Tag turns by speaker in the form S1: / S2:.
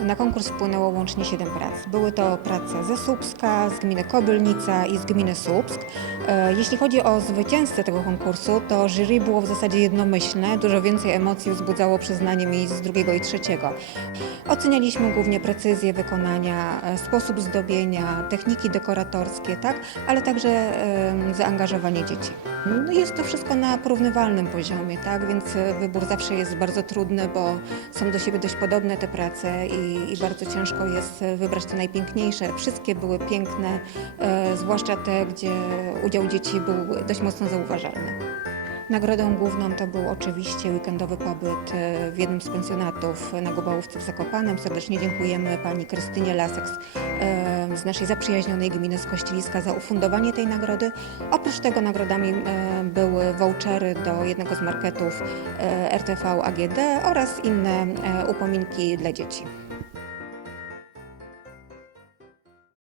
S1: Na konkurs wpłynęło łącznie 7 prac. Były to prace ze Słupska, z gminy Kobylnica i z gminy Słupsk. E, Jeśli chodzi o zwycięzcę tego konkursu, to jury było w zasadzie jednomyślne. Dużo więcej emocji wzbudzało przyznanie miejsc z drugiego i trzeciego. Ocenialiśmy głównie precyzję wykonania, e, sposób zdobienia, techniki dekoratorskie, tak, ale także zaangażowanie dzieci. No jest to wszystko na porównywalnym poziomie, tak, więc e, wybór zawsze jest bardzo trudny, bo są do siebie dość podobne te prace i, i bardzo ciężko jest wybrać te najpiękniejsze. Wszystkie były piękne, e, zwłaszcza te, gdzie udział dzieci był dość mocno zauważalny. Nagrodą główną to był oczywiście weekendowy pobyt e, w jednym z pensjonatów na Gubałówce w Zakopanem. Serdecznie dziękujemy pani Krystynie Lasek z, e, z naszej zaprzyjaźnionej gminy z Kościeliska za ufundowanie tej nagrody. Oprócz tego nagrodami były vouchery do jednego z marketów RTV AGD oraz inne upominki dla dzieci.